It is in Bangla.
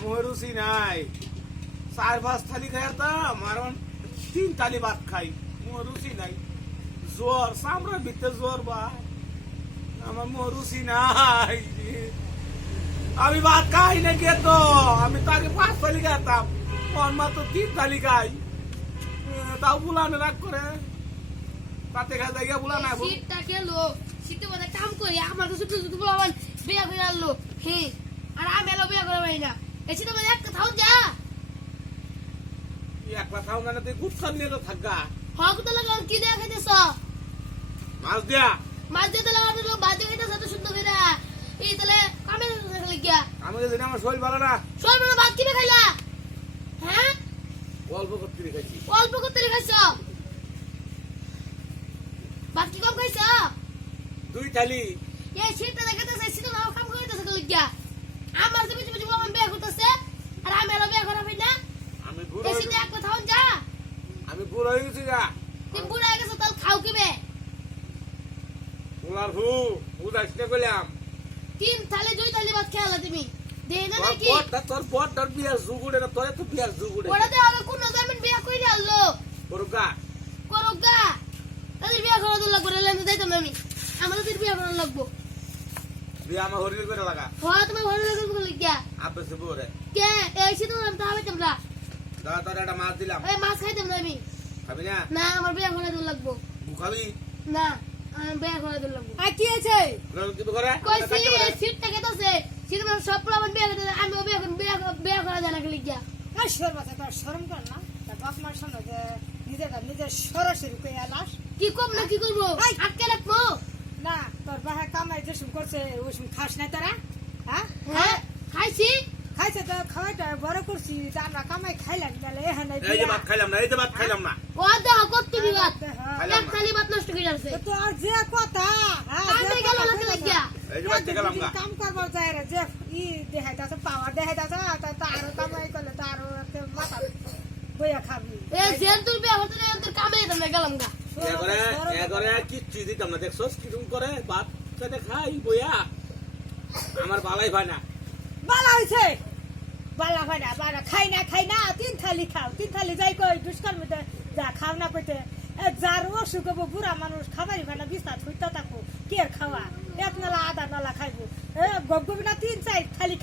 মুহে রুচি নাই 4-5 থালি খাইতাম আর 3 থালি ভাত খাই মুহে রুচি নাই জ্বর সামরার ভিতরে জ্বর বা আমার মুহে রুচি নাই আমি ভাত খাই না খেত আমি তাকে 5 থালি খাইতাম ওর মাত্র 3 থালি খাই তাও বুলানো রাগ করে তাতে খাই জায়গা বুলানো শীতটা খেলো শীতে মধ্যে কাম করি আমার তো ছোট ছোট বলবান বিয়া করে আনলো হে আর আমি এলো বিয়া করে পারি না এই শীতে মধ্যে একটা থাও যা একলা খাও না তুই খুব সামনে তো থাকা হক তো লাগান কি দেয়া খাইতেছ মাছ দিয়া মাছ দিয়ে তাহলে আমাদের লোক বাজে খাইতেছ এত সুন্দর করে এই তাহলে কামে থাকলে গিয়া আমি জানি আমার শরীর ভালো না সব মানে ভাত কিনে খাইলা হ্যাঁ অল্প করতে খাইছি অল্প করতে খাইছ ভাত কি কম খাইছ 2 থালি এই শীতটা দেখাতেছে শীতে নাও কাম করিতেছে তো গিয়া আমার যে পিছু পিছু আমার বিয়া করতেছে আর আমি এলো বিয়া করা পাই না আমি বুড়ো এই শীতে একটা থাও যা আমি বুড়ো হয়ে গেছি গা তুমি বুড়া হয়ে গেছো তাহলে খাও কিবে বুলার হু উদাসতে কইলাম 3 থালি 2 থালি ভাত খেলা তুমি দেই না নাকি তোর বড় বিয়ার জুগুড়ে না তোরে তো বিয়ার জুগুড়ে ওরা দে হবে কোন জামিন বিয়া কইরে আনলো করুগা করুগা তাদের বিয়া করা তো লাগবে রেলেন যাইতাম না আমি আমাদের তোর বিয়া করা লাগবো বিয়া আমার হরির করে লাগা হ্যাঁ তুমি ঘরে লাগবে বলে গিয়া আপে সে বরে কে এই শীত আমি তো হবে তোমরা দাদা তোর একটা মাছ দিলাম এই মাছ খাইতাম না আমি খাবি না না আমার বিয়া করা তো লাগবো খাবি না আমি বিয়া করা তো লাগবো আর কি আছে কি করে কইছি এই শীতটা কেটেছে শীত মানে সব প্রবলেম বিয়া করতে আমি বিয়া করা জানা গেলি গিয়া আর শোর বাচ্চা তোর শরম কর না তা বাপ মার সামনে যে নিজের সরাসরি কই আলাস কি কম না কি করবো এই! আটকে রাখবো না তোর বাহে কামাই যে শুন করছে ওই শুন খাস না তারা হ্যাঁ হ্যাঁ খাইছি খাইছে তো খাওয়াইটা বড় করছি তা আমরা কামাই খাইলাম তাহলে এখানে এই যে ভাত খাইলাম না এই যে ভাত খাইলাম না ও দাও কত তুমি ভাত খাইলাম এক না। থালি ভাত নষ্ট করে যাচ্ছে তোর যে কথা হ্যাঁ কামে গেল না কেন গিয়া এই যে ভাত গেলাম গা কাম করবার যায় রে যে ই দেখাইতাছে পাওয়ার দেখাইতাছে তা আরো কামাই করলে তো আরো একটা মাথা বইয়া খাবি এই জেন তুই বিয়া করতে না তোর কামে যেতাম না গেলাম গা এগরে কিচ্ছু দিতাম না দেখছস কিরকম করে ভাত খেতে খাই বইয়া আমার বালাই ভাই না বালা হইছে বালা হয় না বালা খাই না 3 থালি খাও 3 থালি যাই কই দুষ্কর্মীতে যা খাও না কইতে যার অসুখ হবো বুড়া মানুষ খাবারই ভাই না বিস্তার ছুটতে থাকো কে খাওয়া 1 নালা আধা নালা খাইবো গবগবি না 3-4 থালি